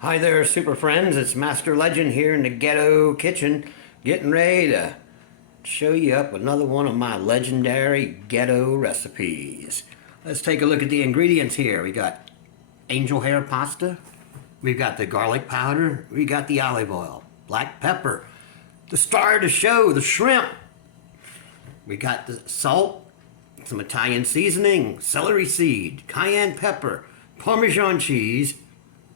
Hi there, super friends. It's Master Legend here in the ghetto kitchen, getting ready to show you up another one of my legendary ghetto recipes. Let's take a look at the ingredients here. We got angel hair pasta, we've got the garlic powder, we got the olive oil, black pepper, the star of the show, the shrimp. We got the salt, some Italian seasoning, celery seed, cayenne pepper, Parmesan cheese,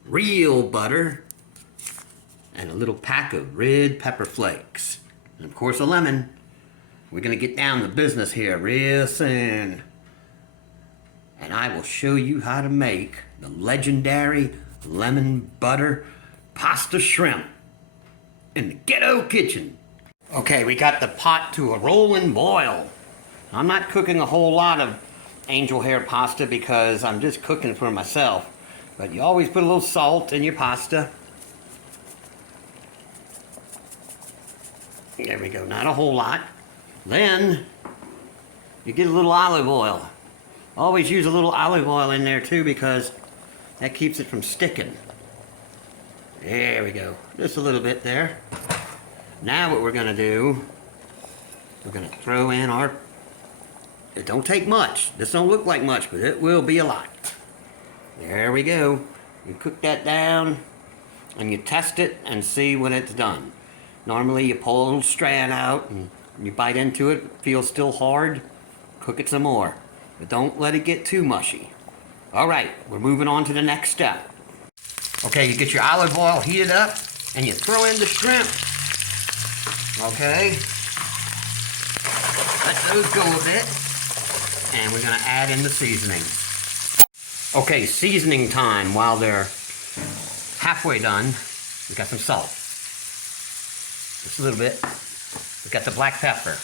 real butter, and a little pack of red pepper flakes. And of course a lemon. We're going to get down to business here real soon. And I will show you how to make the legendary lemon butter pasta shrimp in the ghetto kitchen. Okay, we got the pot to a rolling boil. I'm not cooking a whole lot of angel hair pasta because I'm just cooking for myself. But you always put a little salt in your pasta. There we go, not a whole lot. Then you get a little olive oil. Always use a little olive oil in there too because that keeps it from sticking. There we go, just a little bit there. Now what we're gonna do, we're gonna throw in our, it don't take much. This don't look like much, but it will be a lot. There we go. You cook that down and you test it and see when it's done. Normally you pull a little strand out and you bite into it, feels still hard, cook it some more. But don't let it get too mushy. Alright, we're moving on to the next step. Okay, you get your olive oil heated up and you throw in the shrimp. Okay? Let those go a bit. And we're going to add in the seasoning. Okay, seasoning time. While they're halfway done, we got some salt. Just a little bit. We got the black pepper.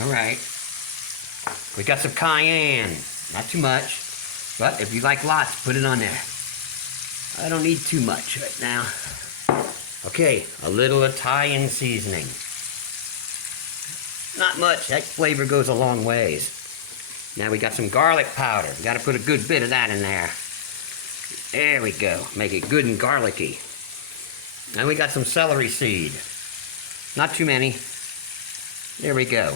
Alright. We got some cayenne. Not too much. But if you like lots, put it on there. I don't need too much right now. Okay, a little Italian seasoning. Not much. That flavor goes a long ways. Now we got some garlic powder. We got to put a good bit of that in there. There we go. Make it good and garlicky. Now we got some celery seed. Not too many. There we go.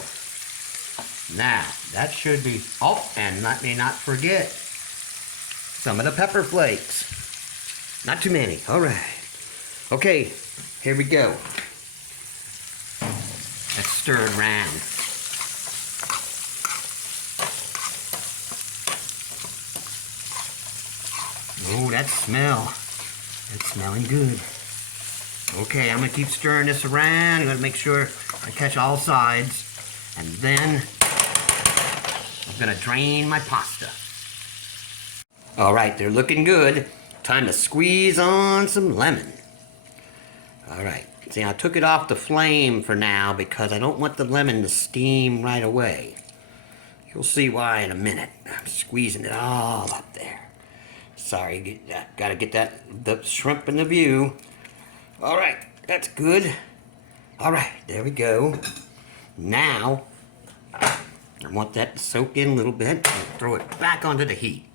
Now, that should be... Oh, and let me not forget some of the pepper flakes. Not too many. All right. Okay, here we go. Let's stir it around. Oh, that smell. It's smelling good. Okay, I'm going to keep stirring this around. I'm going to make sure I catch all sides. And then I'm going to drain my pasta. All right, they're looking good. Time to squeeze on some lemon. All right. See, I took it off the flame for now because I don't want the lemon to steam right away. You'll see why in a minute. I'm squeezing it all up there. Sorry, gotta get the shrimp in the view. All right, that's good. All right, there we go. Now, I want that to soak in a little bit and throw it back onto the heat.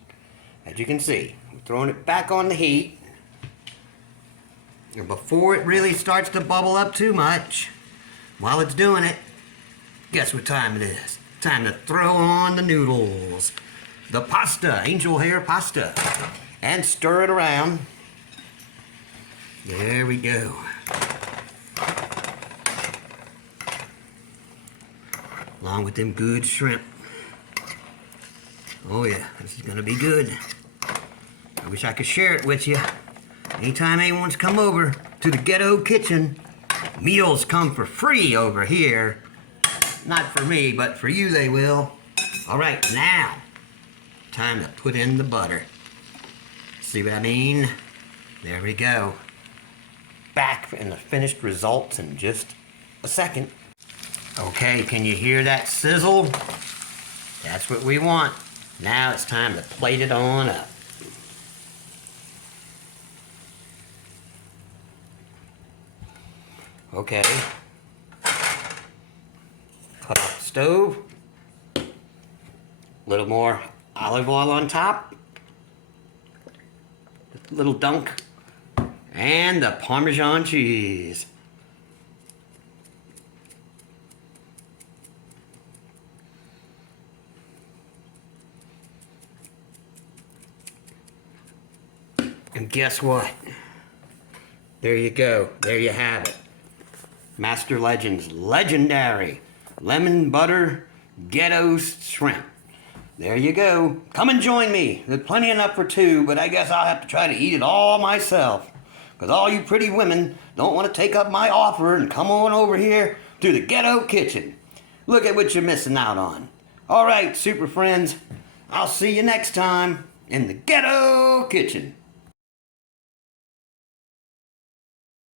As you can see, I'm throwing it back on the heat. And before it really starts to bubble up too much, while it's doing it, guess what time it is? Time to throw on the noodles. The pasta, angel hair pasta. And stir it around. There we go. Along with them good shrimp. Oh yeah, this is gonna be good. I wish I could share it with you. Anytime anyone's come over to the ghetto kitchen, meals come for free over here. Not for me, but for you they will. All right, now, time to put in the butter. See what I mean? There we go. Back in the finished results in just a second. Okay, can you hear that sizzle? That's what we want. Now it's time to plate it on up. Okay. Cut off the stove. A little more olive oil on top. little dunk, and the Parmesan cheese. And guess what? There you go. There you have it. Master Legend's legendary lemon butter ghetto shrimp. There you go. Come and join me. There's plenty enough for two, but I guess I'll have to try to eat it all myself. Because all you pretty women don't want to take up my offer and come on over here to the ghetto kitchen. Look at what you're missing out on. All right, super friends. I'll see you next time in the ghetto kitchen.